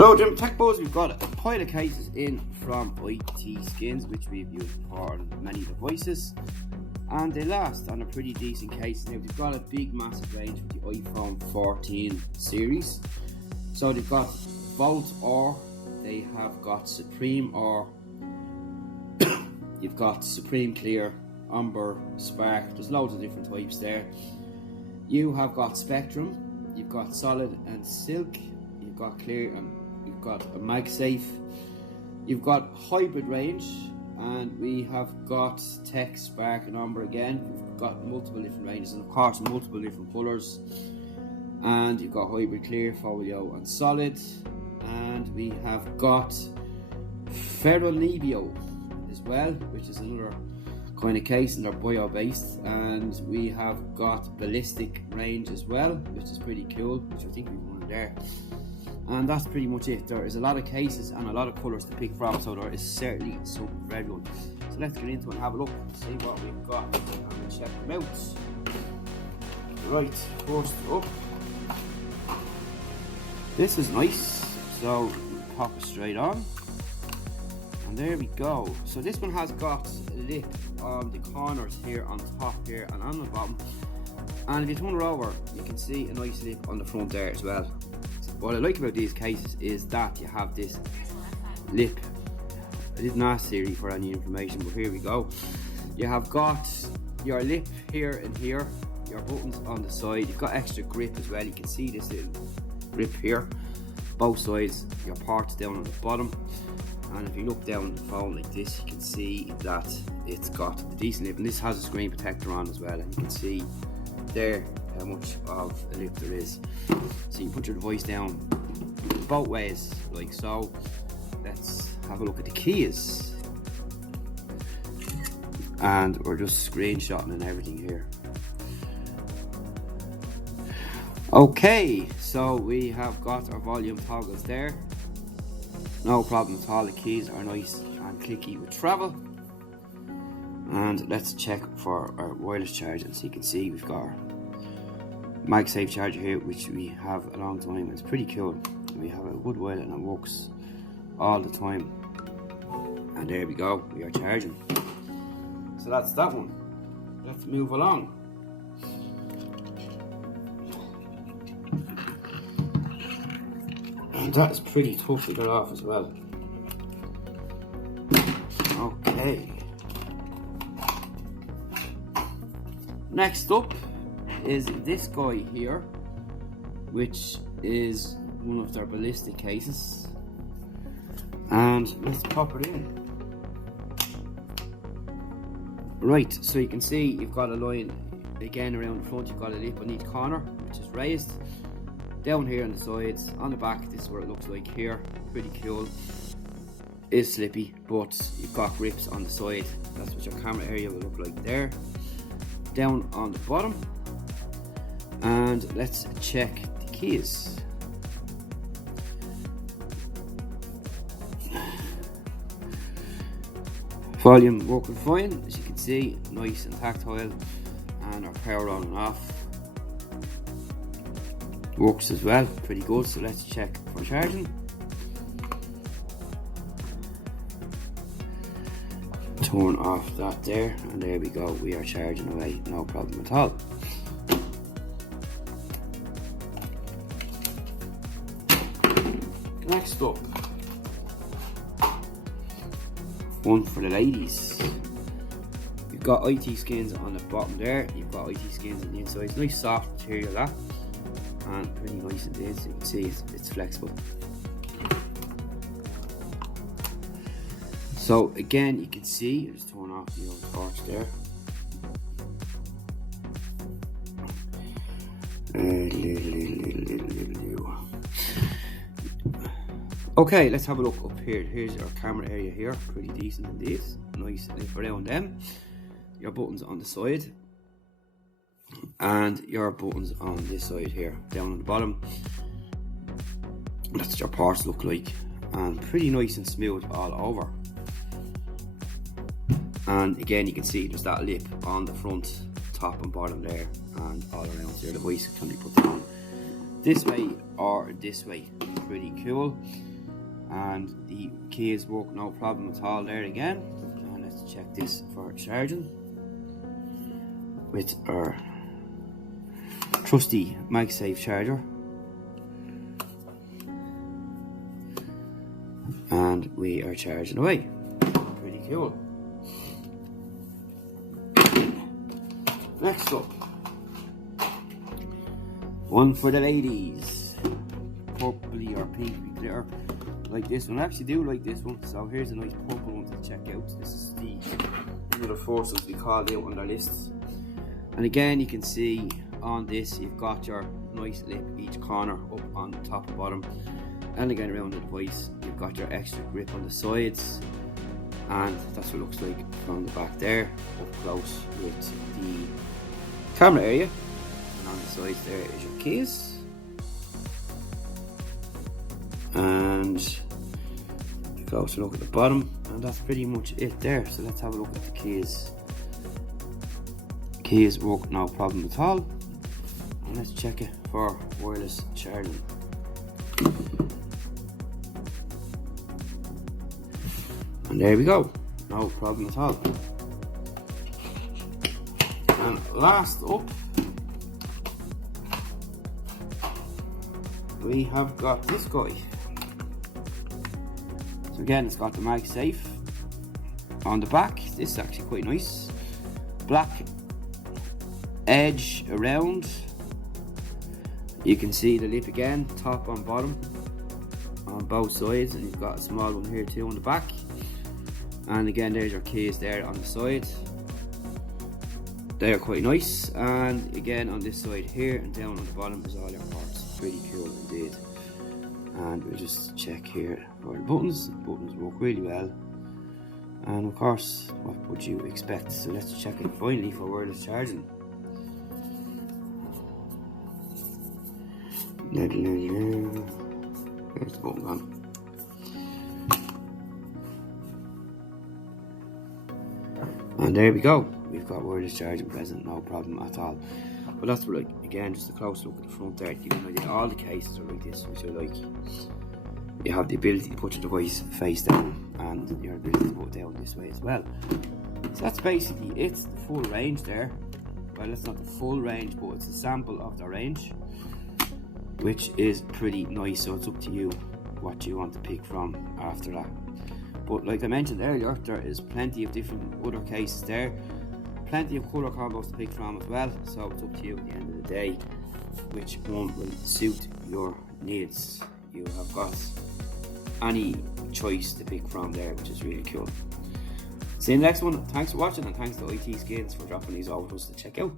Hello Jim, TechBuzz. We've got a pile of cases in from ITSKINS, which we've used for many devices, and they last on a pretty decent case. Now we've got a big massive range with the iPhone 14 series. So they've got Volt or they have got Supreme or you've got Supreme Clear, Umber, Spark. There's loads of different types there. You have got Spectrum, you've got Solid and Silk, you've got Clear, and you've got a MagSafe. You've got hybrid range, and we have got Tech, Spark and Umber again. We've got multiple different ranges and of course multiple different colours. And you've got hybrid, Clear, Folio and Solid. And we have got Ferro Nebio as well, which is another kind of case, and they're bio based. And we have got Ballistic range as well, which is pretty cool, which I think we've won there. And that's pretty much it. There is a lot of cases and a lot of colours to pick from, so there is certainly something for everyone. So let's get into it and have a look and see what we've got and check them out. Right, first up, this is nice, so pop it straight on, and there we go. So this one has got a lip on the corners here, on top here and on the bottom, and if you turn it over you can see a nice lip on the front there as well. What I like about these cases is that you have this lip. I didn't ask Siri for any information, but here we go. You have got your lip here and here, your buttons on the side. You've got extra grip as well. You can see this little grip here, both sides. Your parts down on the bottom, and if you look down the phone like this, you can see that it's got a decent lip, and this has a screen protector on as well, and you can see there how much of a lip there is. So you put your device down both ways like so. Let's have a look at the keys, and we're just screenshotting and everything here. Okay, so we have got our volume toggles there, no problem at all. The keys are nice and clicky with travel. And let's check for our wireless charging. So you can see we've got our MagSafe charger here, which we have a long time. It's pretty cool. We have a good while and it works all the time. And there we go, we are charging. So that's that one. Let's move along. And that is pretty tough to get off as well. Okay. Next up is this guy here, which is one of their ballistic cases, and let's pop it in. Right, so you can see you've got a line again around the front. You've got a lip on each corner, which is raised. Down here on the sides, on the back, this is what it looks like here. Pretty cool. Is slippy, but you've got grips on the side. That's what your camera area will look like there. Down on the bottom, and let's check the keys. Volume working fine, as you can see, nice and tactile, and our power on and off works as well, pretty good. So let's check for charging. Turn off that there, and there we go, we are charging away, no problem at all. Next up, one for the ladies. You've got ITSKINS on the bottom there, you've got ITSKINS on the inside. It's nice soft material that, and pretty nice indeed. So you can see it's flexible. So again, you can see, just turn off the old torch there. Okay, let's have a look up here. Here's our camera area here, pretty decent indeed. Nice lip around them. Your buttons on the side, and your buttons on this side here, down on the bottom. That's what your parts look like, and pretty nice and smooth all over. And again, you can see there's that lip on the front, top and bottom there, and all around your device can be put down this way or this way. Pretty cool. and the keys work no problem at all there again. And let's check this for charging with our trusty MagSafe charger. And we are charging away. Pretty cool. Next up, one for the ladies, purpley or pinky glitter, like this one. I actually do like this one, so here's a nice purple one to check out. This is the little first ones we called out on our list. And again, you can see on this, you've got your nice lip each corner up on the top and bottom, and again around the device, you've got your extra grip on the sides, and that's what it looks like from the back there, up close with the camera area. And on the sides there is your keys, and you go to look at the bottom, and that's pretty much it there. So let's have a look at the keys. Keys work no problem at all, and let's check it for wireless charging. And there we go, no problem at all. And last up, we have got this guy. So again, it's got the MagSafe on the back. This is actually quite nice. Black edge around. You can see the lip again, top and bottom on both sides, and you've got a small one here too on the back. And again, there's your keys there on the side. They're quite nice. And again, on this side here and down on the bottom is all your parts. Pretty cool indeed. And we'll just check here for the buttons. The buttons work really well. And of course, what would you expect? So let's check it finally for wireless charging. There's the button gone. And there we go, we've got wireless charging present, no problem at all. But that's like, again, just a close look at the front there to give you an idea. All the cases are like this, which I like. You have the ability to put your device face down, and your ability to put it down this way as well. So that's basically it, the full range there. Well, it's not the full range, but it's a sample of the range, which is pretty nice. So it's up to you what you want to pick from after that. But like I mentioned earlier, there is plenty of different other cases there, plenty of colour combos to pick from as well. So it's up to you at the end of the day which one will suit your needs. You have got any choice to pick from there, which is really cool. See you in the next one. Thanks for watching, and thanks to ITSKINS for dropping these over to us to check out.